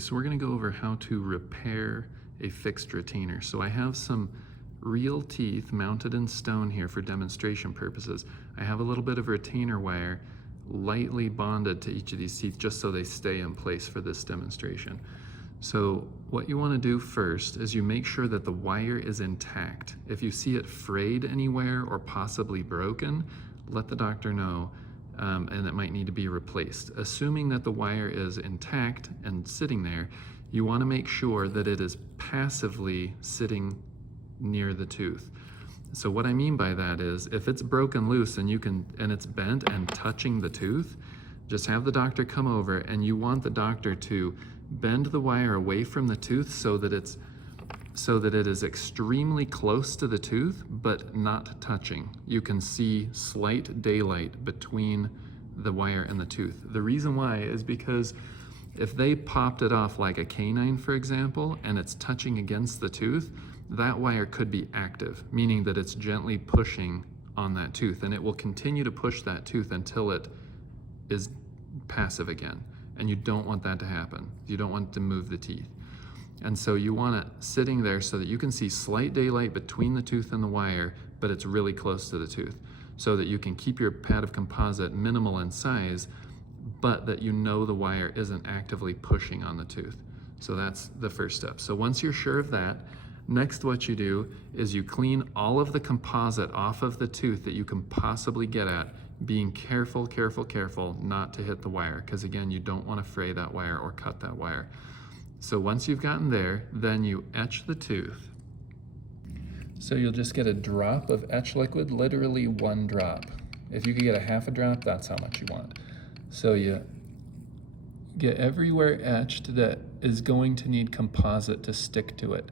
so we're going to go over how to repair a fixed retainer. So I have some real teeth mounted in stone here for demonstration purposes. I have a little bit of retainer wire lightly bonded to each of these teeth just so they stay in place for this demonstration. So what you want to do first is you make sure that the wire is intact. If you see it frayed anywhere or possibly broken, let the doctor know, and it might need to be replaced. Assuming that the wire is intact and sitting there, you want to make sure that it is passively sitting near the tooth. So what I mean by that is if it's broken loose and it's bent and touching the tooth, just have the doctor come over, and you want the doctor to bend the wire away from the tooth so that it is extremely close to the tooth but not touching. You can see slight daylight between the wire and the tooth. The reason why is because if they popped it off like a canine, for example, and it's touching against the tooth, that wire could be active, meaning that it's gently pushing on that tooth, and it will continue to push that tooth until it is passive again. And you don't want that to happen. You don't want to move the teeth. And so you want it sitting there so that you can see slight daylight between the tooth and the wire, but it's really close to the tooth, so that you can keep your pad of composite minimal in size, but that you know the wire isn't actively pushing on the tooth. So that's the first step. So once you're sure of that, next what you do is you clean all of the composite off of the tooth that you can possibly get at, being careful not to hit the wire, because again, you don't want to fray that wire or cut that wire. So once you've gotten there, then you etch the tooth. So you'll just get a drop of etch liquid, literally one drop. If you could get a half a drop, that's how much you want. So you get everywhere etched that is going to need composite to stick to it.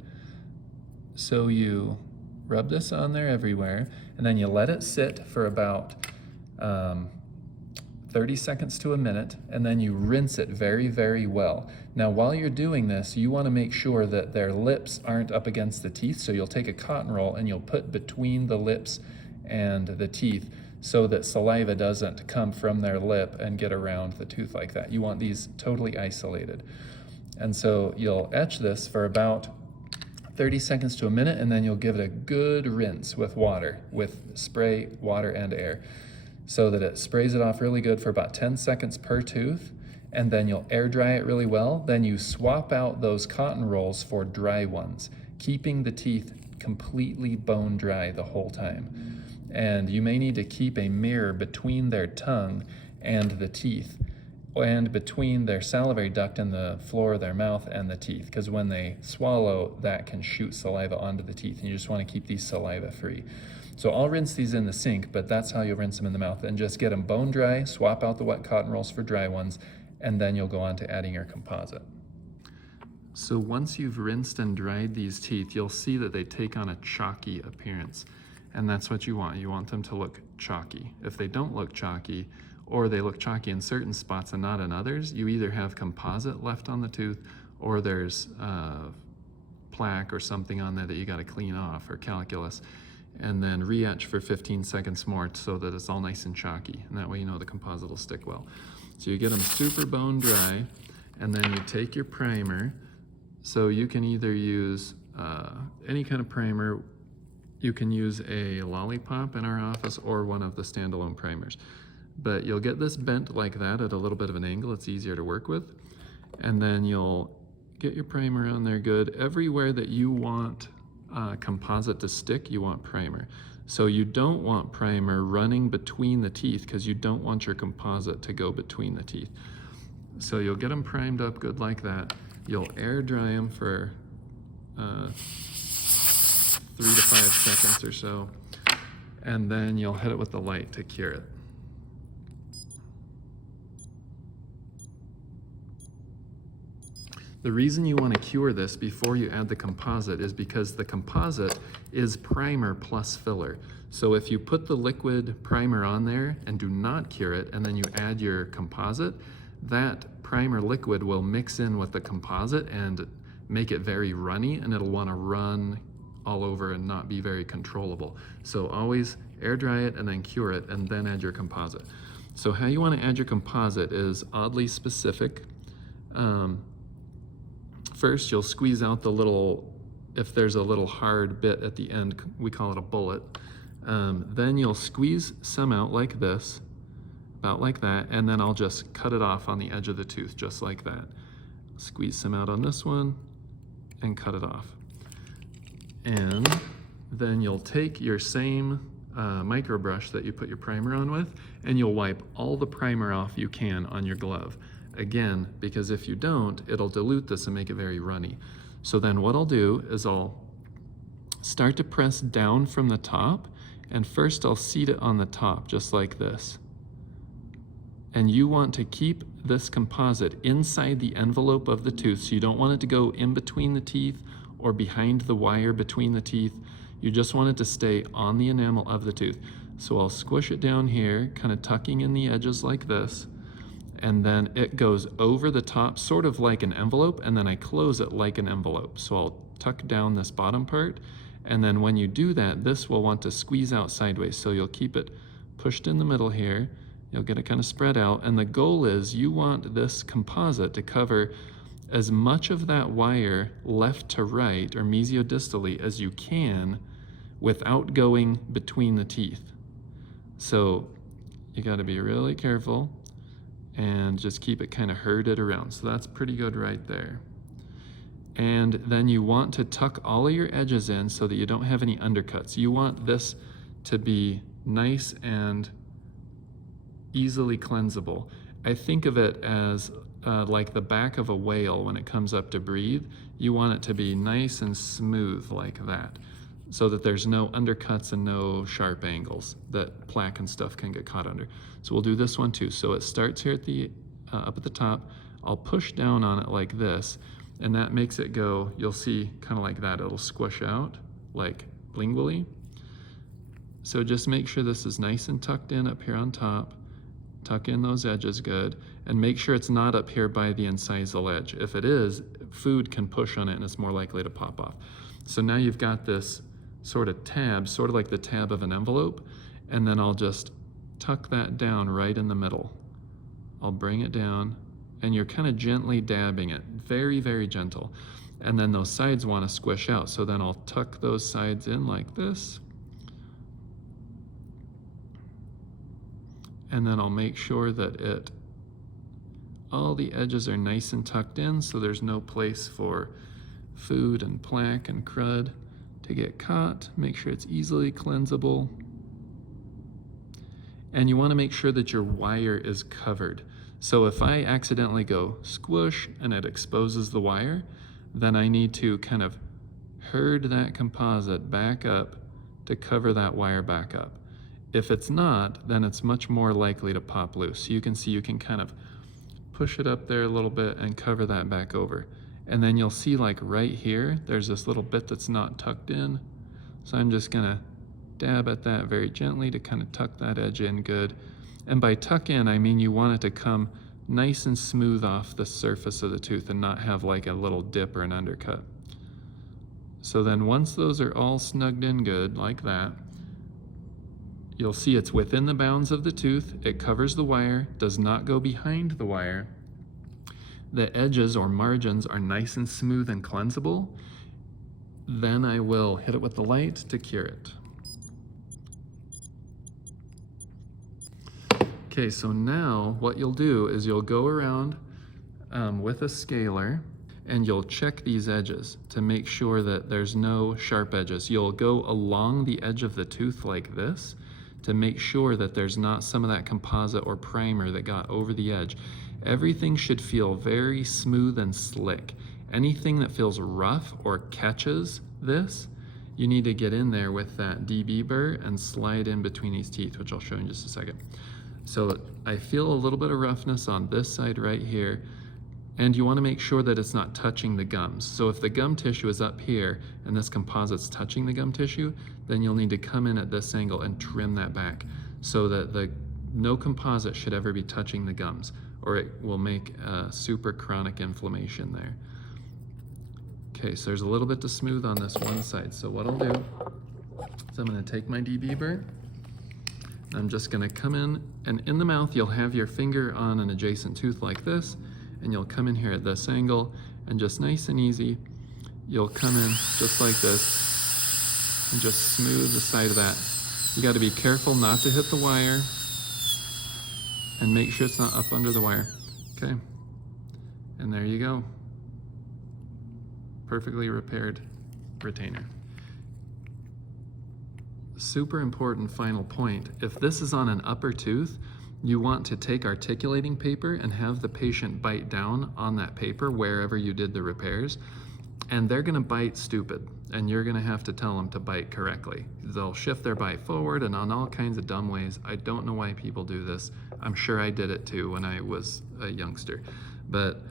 So you rub this on there everywhere, and then you let it sit for about 30 seconds to a minute, and then you rinse it very, very well. Now, while you're doing this, you want to make sure that their lips aren't up against the teeth, so you'll take a cotton roll and you'll put between the lips and the teeth so that saliva doesn't come from their lip and get around the tooth like that. You want these totally isolated. And so you'll etch this for about 30 seconds to a minute, and then you'll give it a good rinse with water, with spray, water, and air, so that it sprays it off really good for about 10 seconds per tooth, and then you'll air dry it really well. Then you swap out those cotton rolls for dry ones, keeping the teeth completely bone dry the whole time. And you may need to keep a mirror between their tongue and the teeth, and between their salivary duct and the floor of their mouth and the teeth, because when they swallow, that can shoot saliva onto the teeth, and you just want to keep these saliva free. So I'll rinse these in the sink, but that's how you'll rinse them in the mouth, and just get them bone dry, swap out the wet cotton rolls for dry ones, and then you'll go on to adding your composite. So once you've rinsed and dried these teeth, you'll see that they take on a chalky appearance, and that's what you want. You want them to look chalky. If they don't look chalky, or they look chalky in certain spots and not in others, you either have composite left on the tooth, or there's plaque or something on there that you got to clean off, or calculus, and then re-etch for 15 seconds more so that it's all nice and chalky, and that way you know the composite will stick well. So you get them super bone dry, and then you take your primer. So you can either use any kind of primer. You can use a lollipop in our office or one of the standalone primers. But you'll get this bent like that at a little bit of an angle. It's easier to work with. And then you'll get your primer on there good. Everywhere that you want composite to stick, you want primer. So you don't want primer running between the teeth, because you don't want your composite to go between the teeth. So you'll get them primed up good like that. You'll air dry them for 3 to 5 seconds or so, and then you'll hit it with the light to cure it. The reason you want to cure this before you add the composite is because the composite is primer plus filler. So if you put the liquid primer on there and do not cure it, and then you add your composite, that primer liquid will mix in with the composite and make it very runny, and it'll want to run all over and not be very controllable. So always air dry it and then cure it, and then add your composite. So how you want to add your composite is oddly specific. First, you'll squeeze out the little, if there's a little hard bit at the end, we call it a bullet. Then you'll squeeze some out like this, about like that, and then I'll just cut it off on the edge of the tooth, just like that. Squeeze some out on this one and cut it off. And then you'll take your same micro brush that you put your primer on with, and you'll wipe all the primer off you can on your glove. Again, because if you don't, it'll dilute this and make it very runny. So then what I'll do is I'll start to press down from the top, and first I'll seat it on the top, just like this. And you want to keep this composite inside the envelope of the tooth, so you don't want it to go in between the teeth or behind the wire between the teeth. You just want it to stay on the enamel of the tooth. So I'll squish it down here, kind of tucking in the edges like this, and then it goes over the top, sort of like an envelope, and then I close it like an envelope. So I'll tuck down this bottom part, and then when you do that, this will want to squeeze out sideways. So you'll keep it pushed in the middle here, you'll get it kind of spread out, and the goal is you want this composite to cover as much of that wire left to right, or mesiodistally, as you can without going between the teeth. So you gotta be really careful and just keep it kind of herded around. So that's pretty good right there. And then you want to tuck all of your edges in so that you don't have any undercuts. You want this to be nice and easily cleansable. I think of it as like the back of a whale when it comes up to breathe. You want it to be nice and smooth like that, so that there's no undercuts and no sharp angles that plaque and stuff can get caught under. So we'll do this one too. So it starts here at the up at the top. I'll push down on it like this, and that makes it go, you'll see kind of like that. It'll squish out like lingually. So just make sure this is nice and tucked in up here on top. Tuck in those edges good, and make sure it's not up here by the incisal edge. If it is, food can push on it and it's more likely to pop off. So now you've got this sort of tab, sort of like the tab of an envelope, and then I'll just tuck that down right in the middle. I'll bring it down, and you're kind of gently dabbing it, very, very gentle. And then those sides want to squish out, so then I'll tuck those sides in like this. And then I'll make sure that all the edges are nice and tucked in, so there's no place for food and plaque and crud to get caught. Make sure it's easily cleansable. And you want to make sure that your wire is covered. So if I accidentally go squish and it exposes the wire, then I need to kind of herd that composite back up to cover that wire back up. If it's not, then it's much more likely to pop loose. So you can see you can kind of push it up there a little bit and cover that back over. And then you'll see like right here, there's this little bit that's not tucked in. So I'm just gonna dab at that very gently to kind of tuck that edge in good. And by tuck in, I mean you want it to come nice and smooth off the surface of the tooth and not have like a little dip or an undercut. So then once those are all snugged in good, like that, you'll see it's within the bounds of the tooth. It covers the wire, does not go behind the wire. The edges or margins are nice and smooth and cleansable. Then I will hit it with the light to cure it. Okay, so now what you'll do is you'll go around with a scaler, and you'll check these edges to make sure that there's no sharp edges. You'll go along the edge of the tooth like this to make sure that there's not some of that composite or primer that got over the edge. Everything should feel very smooth and slick. Anything that feels rough or catches this, you need to get in there with that DB burr and slide in between these teeth, which I'll show you in just a second. So I feel a little bit of roughness on this side right here, and you want to make sure that it's not touching the gums. So if the gum tissue is up here and this composite's touching the gum tissue, then you'll need to come in at this angle and trim that back so that no composite should ever be touching the gums, or it will make a super chronic inflammation there. Okay, so there's a little bit to smooth on this one side. So what I'll do is I'm gonna take my DB burr. I'm just gonna come in, and in the mouth, you'll have your finger on an adjacent tooth like this, and you'll come in here at this angle, and just nice and easy, you'll come in just like this and just smooth the side of that. You got to be careful not to hit the wire and make sure it's not up under the wire. Okay, and there you go. Perfectly repaired retainer. Super important final point. If this is on an upper tooth, you want to take articulating paper and have the patient bite down on that paper wherever you did the repairs, and they're gonna bite stupid, and you're gonna have to tell them to bite correctly. They'll shift their bite forward and on all kinds of dumb ways. I don't know why people do this. I'm sure I did it too when I was a youngster, but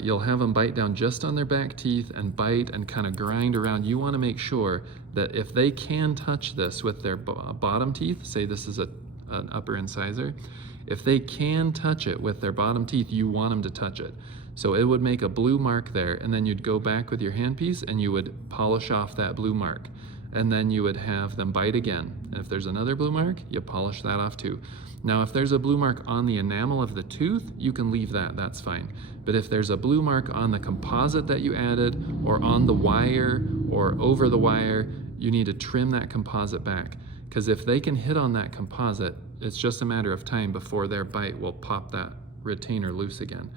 you'll have them bite down just on their back teeth and bite and kind of grind around. You want to make sure that if they can touch this with their bottom teeth, say this is an upper incisor, if they can touch it with their bottom teeth, you want them to touch it. So it would make a blue mark there, and then you'd go back with your handpiece and you would polish off that blue mark. And then you would have them bite again. And if there's another blue mark, you polish that off too. Now, if there's a blue mark on the enamel of the tooth, you can leave that, that's fine. But if there's a blue mark on the composite that you added, or on the wire, or over the wire, you need to trim that composite back. Because if they can hit on that composite, it's just a matter of time before their bite will pop that retainer loose again.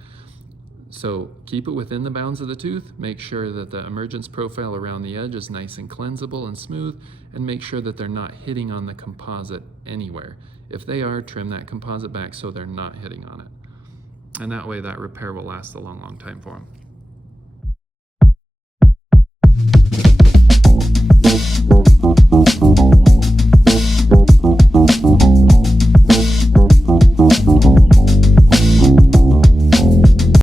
So keep it within the bounds of the tooth, make sure that the emergence profile around the edge is nice and cleansable and smooth, and make sure that they're not hitting on the composite anywhere. If they are, trim that composite back so they're not hitting on it. And that way that repair will last a long, long time for them.